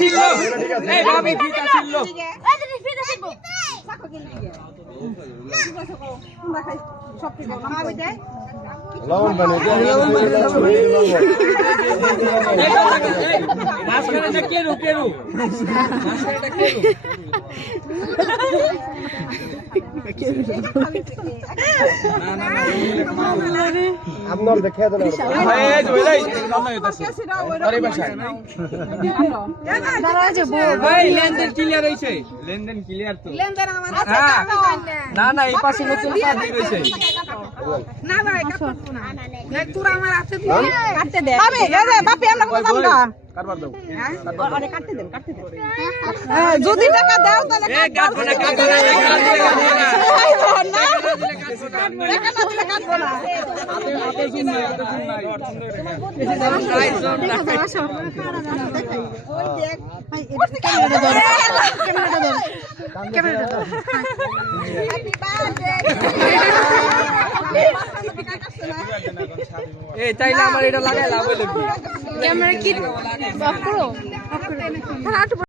ছিললো এই ভাবি ফিতা ছিললো লবণ পানি মাঝখানে কেরু কেরু মাঝখানে কেরু আপনার দেখে দেন এই যে ওইলাই আরে বাসায় ভাই লেনদেন ক্লিয়ার হইছে লেনদেন ক্লিয়ার তো লেনদেন আমার না না এই পাশে নতুন কাজ বের হইছে না ভাই কাটবো না না তোর আমার আছে তুই কাটতে দে বাপি এই যে বাপি আমরা কোথাম গা কারবার দাও আরে কাটতে দেন যদি টাকা দাও তাহলে এ কাটবো না কাটবো না টাকা না দিলে কাটবো না হাতে শুন নাই আসো ওই দেখ ভাই এটা ক্যামেরাটা ধর ক্যামেরাটা ধর হ্যাপি বার্থডে এই তাইলে আমার এটা লাগাই লাভ হইলো কি ক্যামেরা কি অফ করো